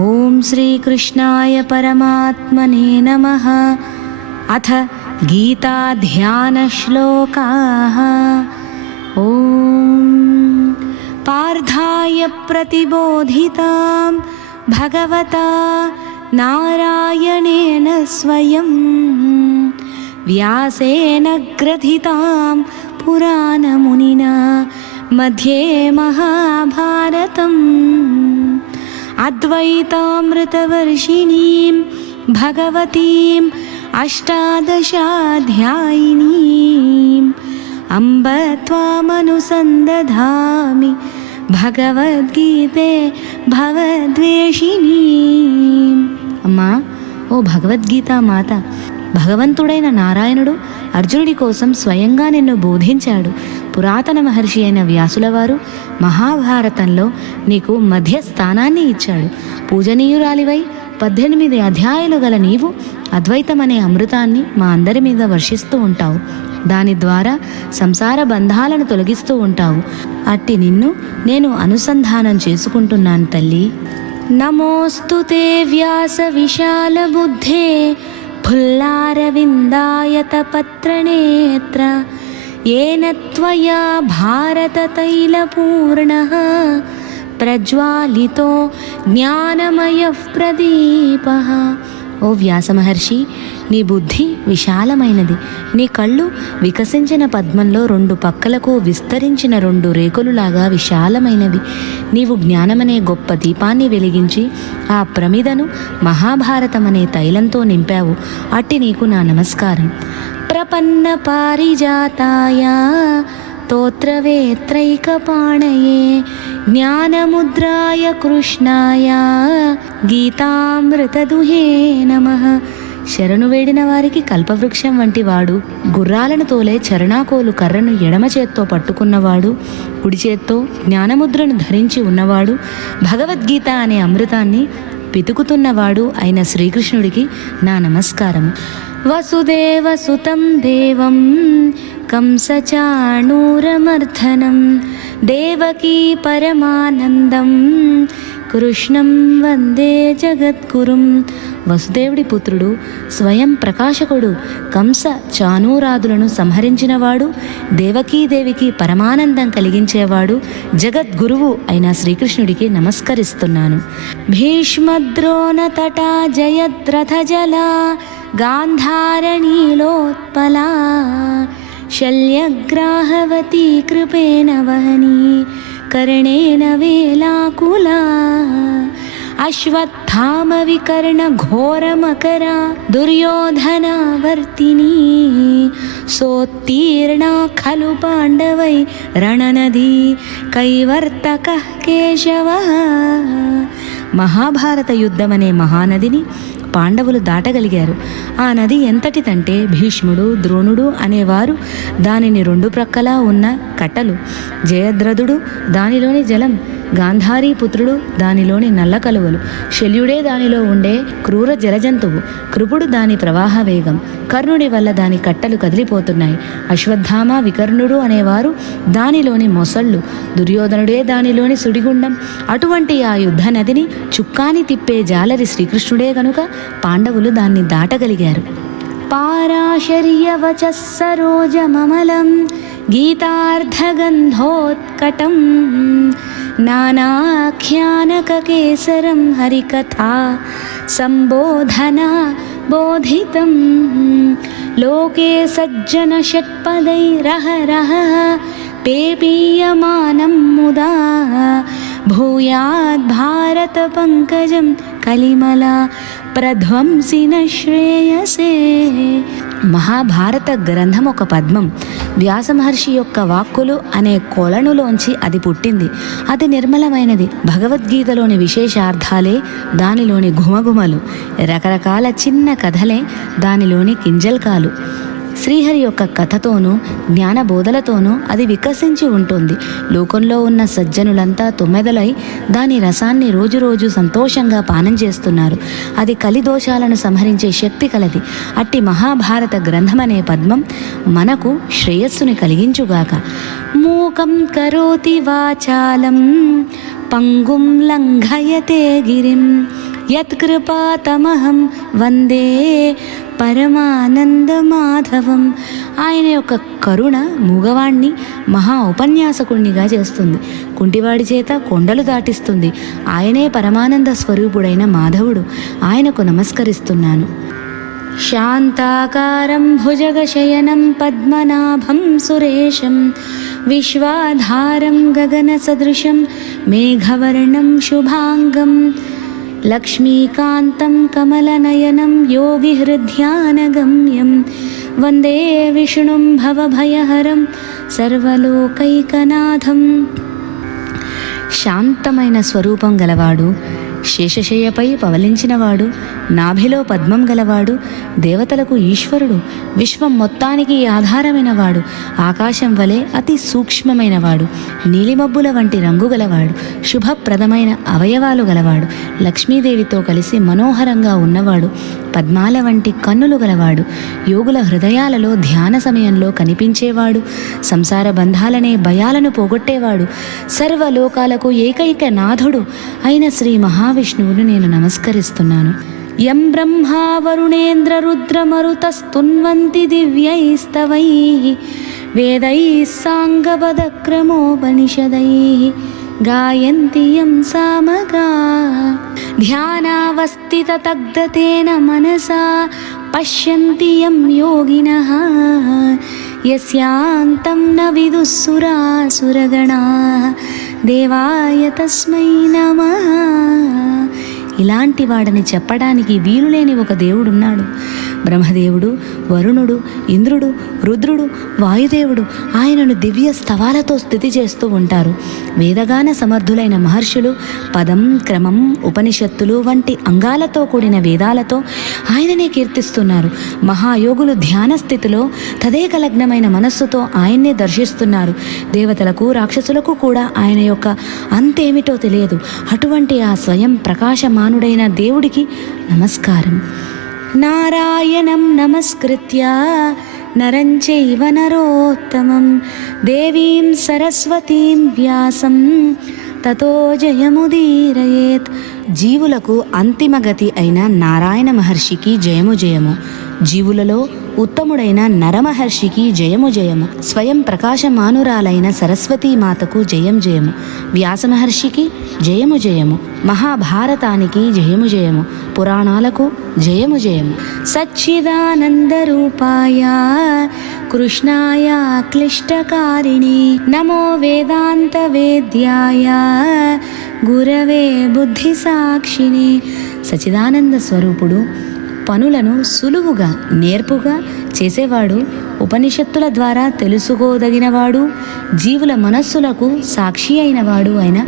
ఓం శ్రీకృష్ణాయ పరమాత్మనే నమః. అథ గీతాధ్యానశ్లోకాః. ఓం పార్థాయ ప్రతిబోధితాం భగవతా నారాయణేన స్వయం వ్యాసేన గ్రథితాం పురాణమునినా మధ్యే మహాభారతం అద్వైతామృతవర్షిణీం భగవతీం అష్టాదశాధ్యాయినీం అంబ త్వామనుసందధామి భగవద్గీతే భవద్వేషిణీం. అమ్మా, ఓ భగవద్గీత మాత, భగవంతుడైన నారాయణుడు అర్జునుడి కోసం స్వయంగా నిన్ను బోధించాడు. పురాతన మహర్షి అయిన వ్యాసుల వారు మహాభారతంలో నీకు మధ్య స్థానాన్ని ఇచ్చాడు. పూజనీయురాలివై 18 అధ్యాయాలు గల నీవు అద్వైతం అనే అమృతాన్ని మా అందరి మీద వర్షిస్తూ ఉంటావు. దాని ద్వారా సంసార బంధాలను తొలగిస్తూ ఉంటావు. అట్టి నిన్ను నేను అనుసంధానం చేసుకుంటున్నాను తల్లి. నమోస్తుతే వ్యాస విశాల బుద్ధే ఫుల్లారవిందాయత పత్రనేత్ర ఏన త్వయా భారత తైలపూర్ణః ప్రజ్వాలితో జ్ఞానమయః ప్రదీపః. ఓ వ్యాస మహర్షి, నీ బుద్ధి విశాలమైనది. నీ కళ్ళు వికసించిన పద్మంలో 2 పక్కలకు విస్తరించిన 2 రేకులులాగా విశాలమైనవి. నీవు జ్ఞానమనే గొప్ప దీపాన్ని వెలిగించి ఆ ప్రమిదను మహాభారతమనే తైలంతో నింపావు. అట్టి నీకు నా నమస్కారం. ప్రపన్న పారిజాతాయ స్తోత్రవేత్రైకపాణయే జ్ఞానముద్రాయ కృష్ణాయ గీతామృతదుహే నమః. శరణు వేడిన వారికి కల్పవృక్షం వంటి వాడు, గుర్రాలను తోలే చరణాకోలు కర్రను ఎడమ చేత్తో పట్టుకున్నవాడు, కుడి చేత్తో జ్ఞానముద్రను ధరించి ఉన్నవాడు, భగవద్గీత అనే అమృతాన్ని పితుకుతున్నవాడు అయిన శ్రీకృష్ణుడికి నా నమస్కారం. వసుదేవసుతం దేవం కంసచాణూరమర్ధనం దేవకీ పరమానందం కృష్ణం వందే జగద్గురుం. వసుదేవుడి పుత్రుడు, స్వయం ప్రకాశకుడు, కంస చానూరాదులను సంహరించినవాడు, దేవకీదేవికి పరమానందం కలిగించేవాడు, జగద్గురువు అయిన శ్రీకృష్ణుడికి నమస్కరిస్తున్నాను. భీష్మద్రోణ తటా జయద్రథజలా గాంధారణీలోత్పలా శల్యగ్రాహవతీ కృపేణ వహనీ కర్ణేన వేలాకులా అశ్వత్థామ వికర్ణ ఘోరమకరా దుర్యోధనావర్తినీ సోత్తీర్ణా ఖలు పాండవై రణనదీ కైవర్తకః కేశవః. మహాభారత యుద్ధమనే మహానదిని పాండవులు దాటగలిగారు. ఆ నది ఎంతటిదంటే భీష్ముడు, ద్రోణుడు అనేవారు దానిని 2 ప్రక్కలా ఉన్న కట్టలు, జయద్రథుడు దానిలోని జలం, గాంధారీ పుత్రుడు దానిలోని నల్ల కలువలు, శల్యుడే దానిలో ఉండే క్రూర జలజంతువు, కృపుడు దాని ప్రవాహ వేగం, కర్ణుడి వల్ల దాని కట్టలు కదిలిపోతున్నాయి, అశ్వత్థామ వికర్ణుడు అనేవారు దానిలోని మొసళ్ళు, దుర్యోధనుడే దానిలోని సుడిగుండం. అటువంటి ఆ యుద్ధ నదిని చుక్కాని తిప్పే జాలరి శ్రీకృష్ణుడే గనుక పాండవులు దాన్ని దాటగలిగారు. పారాశర్యవచ సరోజమమలం గీతార్థగంధోత్కటం నానాఖ్యానకకేసరం హరికథా సంబోధనా బోధితం లోకే సజ్జన షట్పదైరహరః పేపీయమానం ముదా భూయాద్ భారత పంకజం కలిమలా ప్రధ్వంసిన శ్రేయసే. మహాభారత గ్రంథం ఒక పద్మం. వ్యాస మహర్షి యొక్క వాక్కులు అనే కొలనులోంచి అది పుట్టింది. అది నిర్మలమైనది. భగవద్గీతలోని విశేషార్థాలే దానిలోని ఘుమఘుమలు, రకరకాల చిన్న కథలే దానిలోని కింజల్కాలు. శ్రీహరి యొక్క కథతోనూ జ్ఞానబోధలతోనూ అది వికసించి ఉంటుంది. లోకంలో ఉన్న సజ్జనులంతా తుమ్మెదలై దాని రసాన్ని రోజురోజు సంతోషంగా పానం చేస్తున్నారు. అది కలిదోషాలను సంహరించే శక్తి కలది. అట్టి మహాభారత గ్రంథమనే పద్మం మనకు శ్రేయస్సుని కలిగించుగాక. మూకం కరోతి వాచాలం పంగుం లంఘయతే గిరిం యత్కృపాతమహం వందే పరమానందమాధవం. ఆయన యొక్క కరుణ మూగవాణ్ణి మహా ఉపన్యాసకుణ్ణిగా చేస్తుంది, కుంటివాడి చేత కొండలు దాటిస్తుంది. ఆయనే పరమానంద స్వరూపుడైన మాధవుడు. ఆయనకు నమస్కరిస్తున్నాను. శాంతాకారం భుజగశయనం పద్మనాభం సురేశం విశ్వాధారం గగనసదృశం మేఘవర్ణం శుభాంగం లక్ష్మీకాంతం కమలనయనం యోగిహృద్ధ్యానగమ్యం వందే విష్ణుం భవభయహరం సర్వలోకైకనాథం. శాంతమైన స్వరూపం గలవాడు, శేషశయ్యపై పవలించినవాడు, నాభిలో పద్మం గలవాడు, దేవతలకు ఈశ్వరుడు, విశ్వం మొత్తానికి ఆధారమైనవాడు, ఆకాశం వలె అతి సూక్ష్మమైనవాడు, నీలిమబ్బుల వంటి రంగు గలవాడు, శుభప్రదమైన అవయవాలు గలవాడు, లక్ష్మీదేవితో కలిసి మనోహరంగా ఉన్నవాడు, పద్మాల వంటి కన్నులు గలవాడు, యోగుల హృదయాలలో ధ్యాన సమయంలో కనిపించేవాడు, సంసార బంధాలనే భయాలను పోగొట్టేవాడు, సర్వలోకాలకు ఏకైక నాథుడు అయిన శ్రీ మహావిష్ణువును నేను నమస్కరిస్తున్నాను. యం బ్రహ్మా వరుణేంద్ర రుద్రమరుతస్తున్వంతి దివ్యైస్తవైః వేదైః సాంగపదక్రమోపనిషదైః గాయంతి యం సామగాః ధ్యానావస్థితతగ్ధతేన మనసా పశ్యంతి యం యోగినః యస్యాంతం న విదుః సురాసురగణాః దేవాయ తస్మై నమః. ఇలాంటి వాడని చెప్పడానికి వీలులేని ఒక దేవుడున్నాడు. బ్రహ్మదేవుడు, వరుణుడు, ఇంద్రుడు, రుద్రుడు, వాయుదేవుడు ఆయనను దివ్య స్తవాలతో స్తుతి చేస్తూ ఉంటారు. వేదగాన సమర్థులైన మహర్షులు పదం, క్రమం, ఉపనిషత్తులు వంటి అంగాలతో కూడిన వేదాలతో ఆయననే కీర్తిస్తున్నారు. మహాయోగులు ధ్యాన స్థితిలో తదేకలగ్నమైన మనస్సుతో ఆయన్నే దర్శిస్తున్నారు. దేవతలకు, రాక్షసులకు కూడా ఆయన యొక్క అంతేమిటో తెలియదు. అటువంటి ఆ స్వయం ప్రకాశమానుడైన దేవుడికి నమస్కారం. నారాయణం నమస్కృత్య నరం చైవ నరోత్తమం దేవీం సరస్వతీం వ్యాసం తతో జయముదీరయేత్. జీవులకు అంతిమ గతి అయిన నారాయణ మహర్షికి జయము జయము. జీవులలో ఉత్తముడైన నరమహర్షికి జయము జయము. స్వయం ప్రకాశమానురాలైన సరస్వతీమాతకు జయం జయము. వ్యాసమహర్షికి జయము జయము. మహాభారతానికి జయము జయము. పురాణాలకు జయము జయము. సచ్చిదానందరూపాయ కృష్ణాయ క్లిష్టకారిణి నమో వేదాంత వేద్యాయ గురవే బుద్ధి సాక్షిని. సచ్చిదానంద స్వరూపుడు, పనులను సులువుగా నేర్పుగా చేసేవాడు, ఉపనిషత్తుల ద్వారా తెలుసుకోదగినవాడు, జీవుల మనస్సులకు సాక్షి అయినవాడు అయిన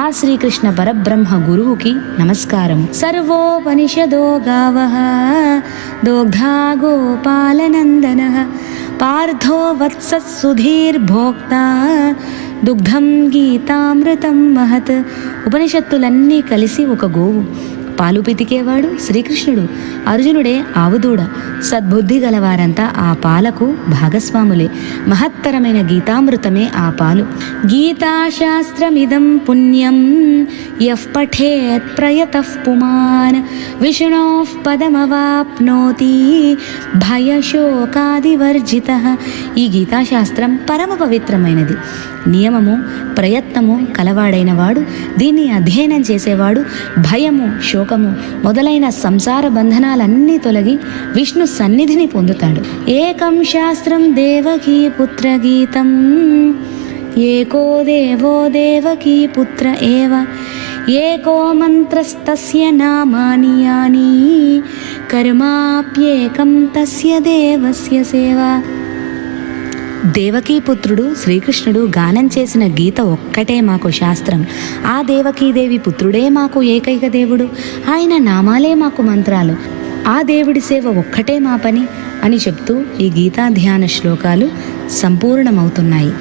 ఆ శ్రీకృష్ణ పరబ్రహ్మ గురువుకి నమస్కారం. సర్వోపనిషదో గావః దోగ్ధా గోపాలనందనః పార్థో వత్సః సుధీర్భోక్తా దుగ్ధం గీతామృతం మహత్. ఉపనిషత్తులన్నీ కలిసి ఒక గోవు, పాలు పితికేవాడు శ్రీకృష్ణుడు, అర్జునుడే ఆవుదూడ. సద్బుద్ధి గలవారంతా ఆ పాలకు భాగస్వాములే. మహత్తరమైన గీతామృతమే ఆ పాలు. గీతాశాస్త్రమిదం పుణ్యం యః పఠేత్ ప్రయతః పుమాన్ విష్ణోః పదమవాప్నోతి భయశోకాదివర్జితః. ఈ గీతాశాస్త్రం పరమ పవిత్రమైనది. నియమము, ప్రయత్నము కలవాడైన వాడు, దీన్ని అధ్యయనం చేసేవాడు భయము, శోకము మొదలైన సంసార బంధనాలన్నీ తొలగి విష్ణు సన్నిధిని పొందుతాడు. ఏకం శాస్త్రం దేవకీ పుత్ర గీతం ఏకో దేవో దేవకీ పుత్ర ఏవ ఏకో మంత్రస్తస్య నామాని యాని కర్మాప్యేకం తస్య దేవస్య సేవా. దేవకీపుత్రుడు శ్రీకృష్ణుడు గానం చేసిన గీత ఒక్కటే మాకు శాస్త్రం. ఆ దేవకీదేవి పుత్రుడే మాకు ఏకైక దేవుడు. ఆయన నామాలే మాకు మంత్రాలు. ఆ దేవుడి సేవ ఒక్కటే మా పని అని చెప్తూ ఈ గీతా ధ్యాన శ్లోకాలు సంపూర్ణమవుతున్నాయి.